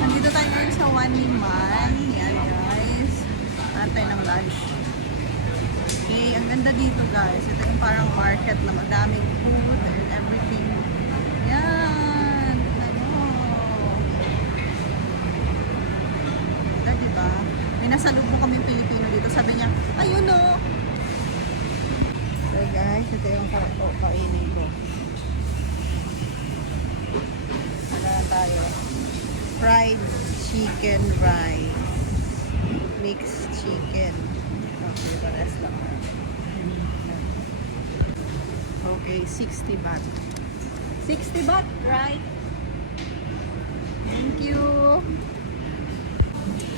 Nandito tayo ngayon sa Waniman. Yan guys. Tayo ng lunch. Okay, ang ganda dito guys. Ito yung parang market na madaming food and everything. Yan. Ano. Ganda diba? May nasalubong kami Pilipino dito. Sabi niya, ayun o. So guys, ito yung kainin ko. Wala tayo. Fried chicken rice. Mixed chicken. Okay, pares lang. Okay, 60 baht. 60 baht, right? Thank you.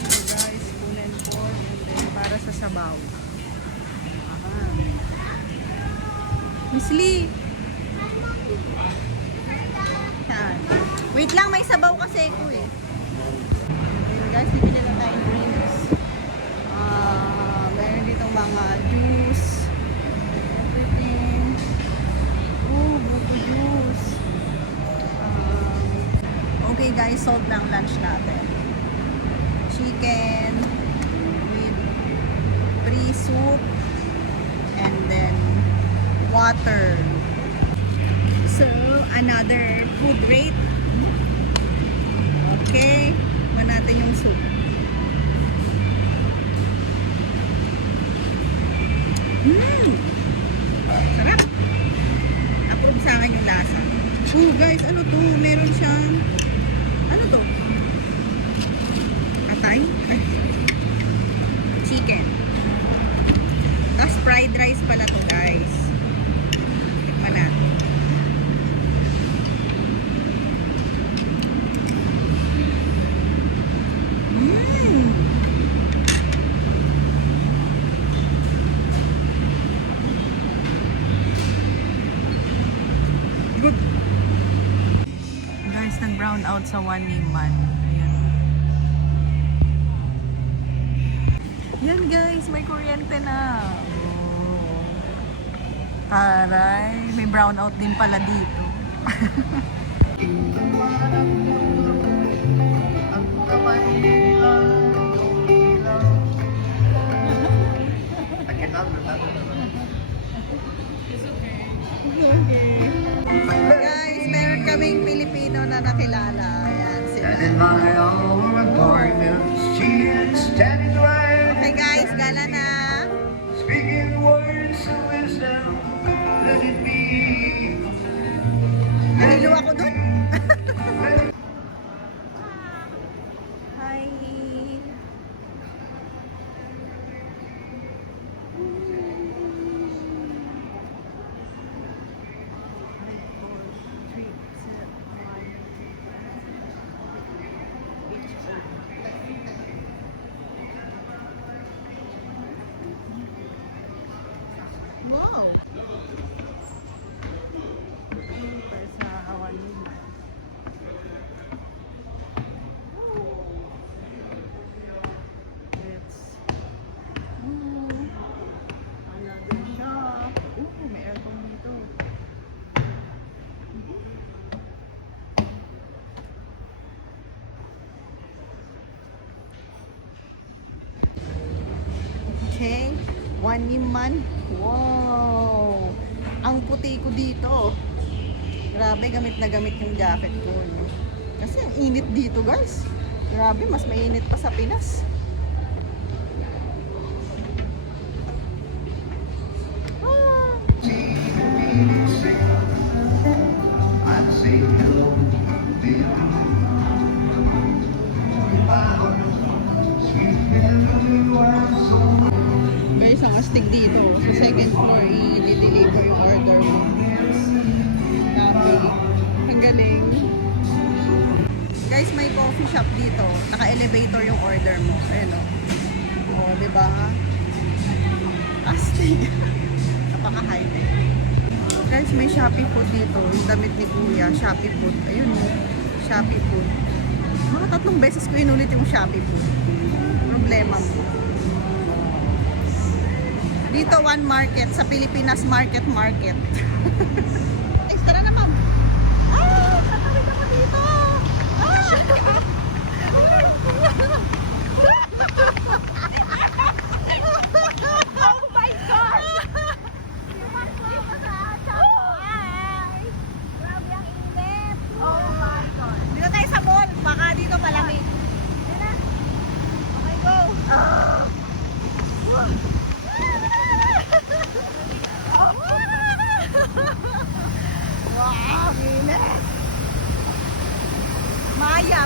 So guys, spoon and fork. And then para sa sabaw. Miss Lee! Yan. Wait lang, may sabaw kasi ko eh. Ayun guys, bibili lang tayo drinks. Meron ditong mga juice. Everything. Buto juice. Okay guys, salt lang lunch natin. Chicken with free soup and then water. So, another food rate. Okay. Kuha natin yung soup. Sarap. Approve sa akin yung lasa. Guys, ano to? Meron siyang ano to? Atay? Chicken. Tapos fried rice pala to guys. Tikman natin. Good. Guys, nag-brown out sa Waniman. Ayan. Yan guys, may kuryente na. Taray, may brown out din pala dito. Okay. Guys, meron kaming Pilipino na nakilala. Ayan sila. And in my own apartment, she is standing right. Okay guys, gala na. Speaking words of wisdom, let it be. Nalilo ako dun. Hi. Wow! Para sa Waniman. Let's another shop. May aircon dito. Okay, Waniman. Wow! Ang puti ko dito. Grabe, gamit na gamit yung jacket ko. No? Kasi ang init dito guys. Grabe, mas mainit pa sa Pinas. I'd say hello to you. Sweet memory was so Guys, ang astig dito. Sa second floor, i-deliver yung order mo. Okay. Ang galing. Guys, may coffee shop dito. Naka-elevator yung order mo. Ayan o. O, diba? Astig. Napaka-high-tech. Guys, may Shopee food dito. Yung damit ni Kuya, Shopee food. Ayun o. Shopee food. Mga 3 beses ko inulit yung Shopee food. Problema mo. Dito, one market. Sa Pilipinas, market. Tara na, ma'am. Tatawid ako dito.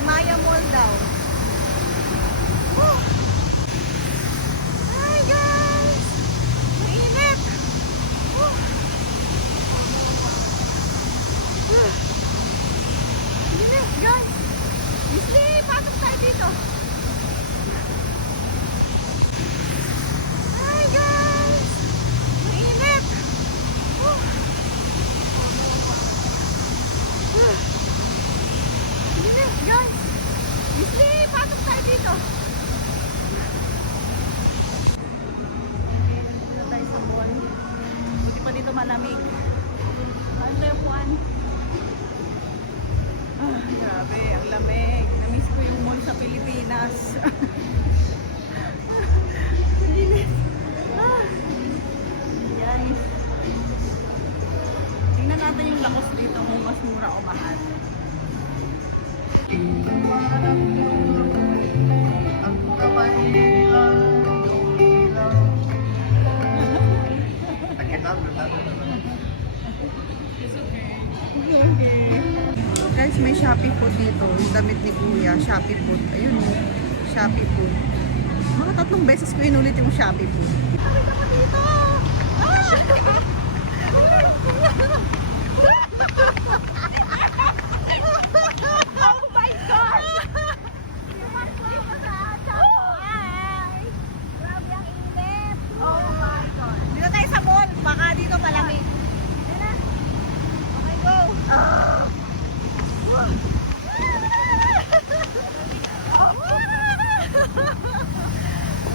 Maya Mall daw. Woo! Hi guys! Mainit! Woo! Mainit guys! Easy! Pasok tayo dito! Hi guys! Mainit! Woo! Mainit guys! Easy! Pasok tayo dito! Dito tayo sa mall. Buti pa dito malamig. Ano tayo puan? Ah, grabe, ang lamig. Namiss ko yung mall sa Pilipinas. Init. Ah. Guys. Tingnan natin yung lakos dito kung mas mura o mahal. Ang kamay lang ilaw. Okay. Guys, may Shopee food dito. Yung damit ni Kuya, Shopee food. Ayun o, Shopee food. Mga 3 beses ko inulit yung Shopee food. Nakita ko dito! Oh my God! You must love us at Shopee. Grabe ang init. Oh my God. Dito tayo sa mall. Baka dito malamig. Yan na. Okay, go.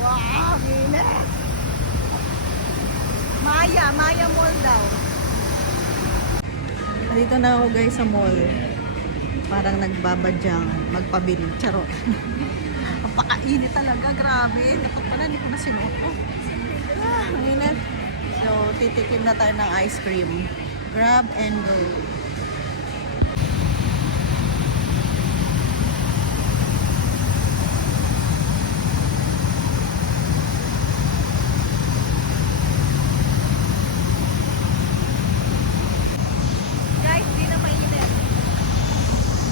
Wow, init! Maya Mall daw. Dito na ako guys sa mall. Parang nagbabadyang magpabili. Charot. Ang pakainit talaga, grabe. Dapat pala hindi ko na sinuot. Ang init. So, titikim na tayo ng ice cream. Grab and go. Guys, di na mainit.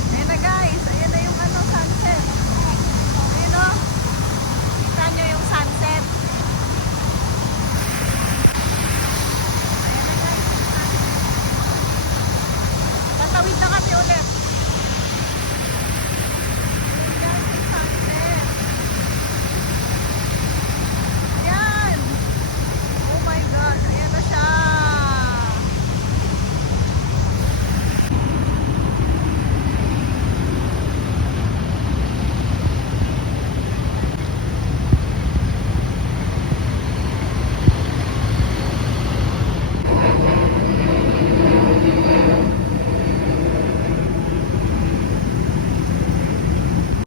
Ayan na guys, ayan na yung sunset. Ayan o. Kita nyo yung sunset. Ayan na guys. Tatawid na kami ulit.